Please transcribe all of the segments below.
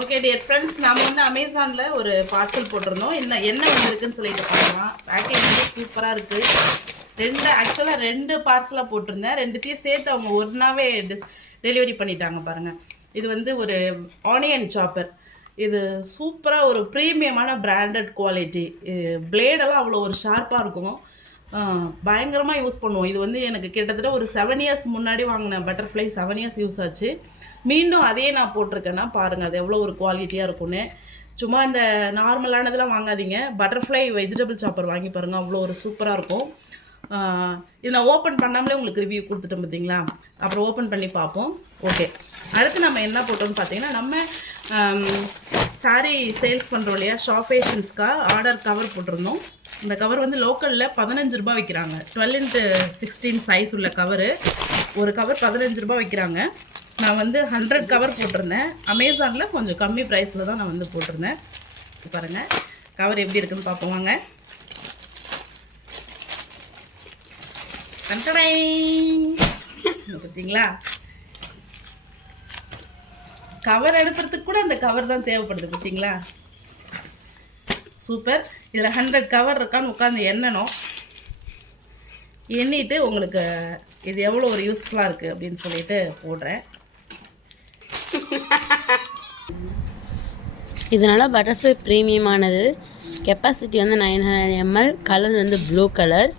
Okay dear friends, நம்ம வந்து அமேசானில் ஒரு பார்சல் போட்டிருந்தோம். என்ன வந்திருக்குன்னு சொல்லிட்டு பார்க்கலாம். பேக்கேஜ் வந்து சூப்பராக இருக்குது. ஆக்சுவலாக ரெண்டு பார்சலாக போட்டிருந்தேன். ரெண்டுத்தையும் சேர்த்து அவங்க ஒன்றாவே டெலிவரி பண்ணிட்டாங்க பாருங்கள். இது வந்து ஒரு ஆனியன் சாப்பர். இது சூப்பராக ஒரு ப்ரீமியமான பிராண்டட் குவாலிட்டி. பிளேடெல்லாம் அவ்வளோ ஒரு ஷார்ப்பாக இருக்கும். பயங்கரமாக யூஸ் பண்ணுவோம். இது வந்து எனக்கு கிட்டத்தட்ட ஒரு 7 இயர்ஸ் முன்னாடி வாங்கின பட்டர்ஃப்ளை 7 இயர்ஸ் யூஸ் ஆச்சு. மீண்டும் அதே நான் போட்டிருக்கேன்னா பாருங்கள் அது எவ்வளோ ஒரு குவாலிட்டியாக இருக்கும்னு. சும்மா இந்த நார்மலானதெல்லாம் வாங்காதீங்க. பட்டர்ஃப்ளை வெஜிடபிள் சாப்பர் வாங்கி பாருங்கள், அவ்வளோ ஒரு சூப்பராக இருக்கும். இது நான் ஓப்பன் பண்ணாமலே உங்களுக்கு ரிவ்யூ கொடுத்துட்டோம் பார்த்தீங்களா. அப்புறம் ஓப்பன் பண்ணி பார்ப்போம். ஓகே, அடுத்து நம்ம என்ன போட்டோம்னு பார்த்தீங்கன்னா, நம்ம சாரீ சேல்ஸ் பண்ணுறோம் இல்லையா, ஷாஃபேஷன்ஸ்க்காக ஆர்டர் கவர் போட்டிருந்தோம். இந்த கவர் வந்து லோக்கலில் 15 ரூபா விற்கிறாங்க. 12x16 சைஸ் உள்ள கவரு. ஒரு கவர் 15 ரூபா விற்கிறாங்க. நான் வந்து 100 கவர் போட்டிருந்தேன். அமேசானில் கொஞ்சம் கம்மி ப்ரைஸில் தான் நான் வந்து போட்டிருந்தேன். பாருங்கள் கவர் எப்படி இருக்குன்னு பார்ப்போம் வாங்க. பார்த்தீங்களா, கவர் எடுக்கிறதுக்கு கூட அந்த கவர் தான் தேவைப்படுது. பார்த்தீங்களா, சூப்பர். இதில் 100 கவர் இருக்கான்னு உட்காந்து எண்ணிட்டு உங்களுக்கு இது எவ்வளோ ஒரு யூஸ்ஃபுல்லாக இருக்குது அப்படின்னு சொல்லிட்டு போடுறேன். இதனால் பட்டர்ஃப்ளை ப்ரீமியமானது. கெப்பாசிட்டி வந்து 900 ml. கலர் வந்து ப்ளூ கலர்.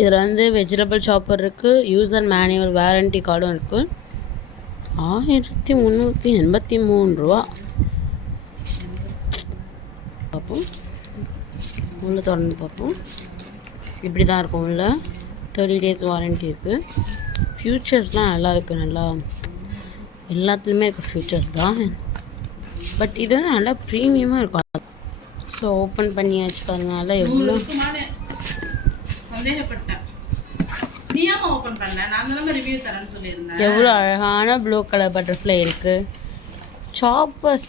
இதில் வந்து வெஜிடபிள் சாப்பர் இருக்குது. யூசர் மேனுவல் வாரண்டி கார்டும் இருக்குது. 1383 ரூபா. பார்ப்போம், உள்ளே திறந்து பார்ப்போம். இப்படி தான் இருக்கும். உள்ள 30 days வாரண்டி இருக்குது. ஃபியூச்சர்ஸ்லாம் நல்லா இருக்குது. நல்லா எல்லாத்துலேயுமே இருக்க ஃபியூச்சர்ஸ் தான். பட் இது வந்து நல்லா ப்ரீமியமாக இருக்கும். ஸோ ஓப்பன் பண்ணியாச்சு பாருங்கனால எவ்வளோ சந்தேகப்பட்டேன். ஓப்பன் பண்ணேன், நான் ரிவ்யூ தரேன்னு சொல்லியிருந்தேன். எவ்வளோ அழகான ப்ளூ கலர் பட்டர்ஃப்ளை இருக்குது. சாப்பர்ஸ்